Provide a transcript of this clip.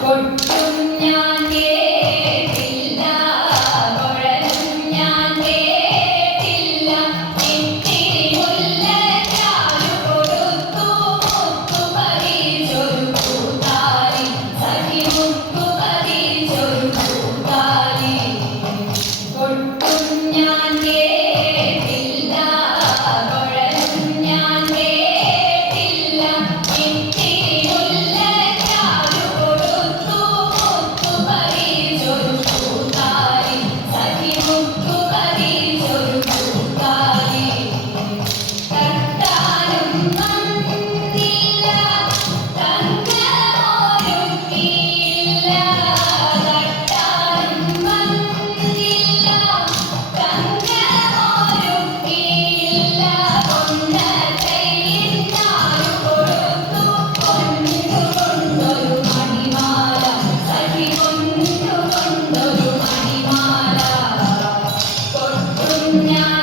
കൊട്ടും ഞാൻ കേട്ടില്ല കുഴലും ഞാൻ Yeah.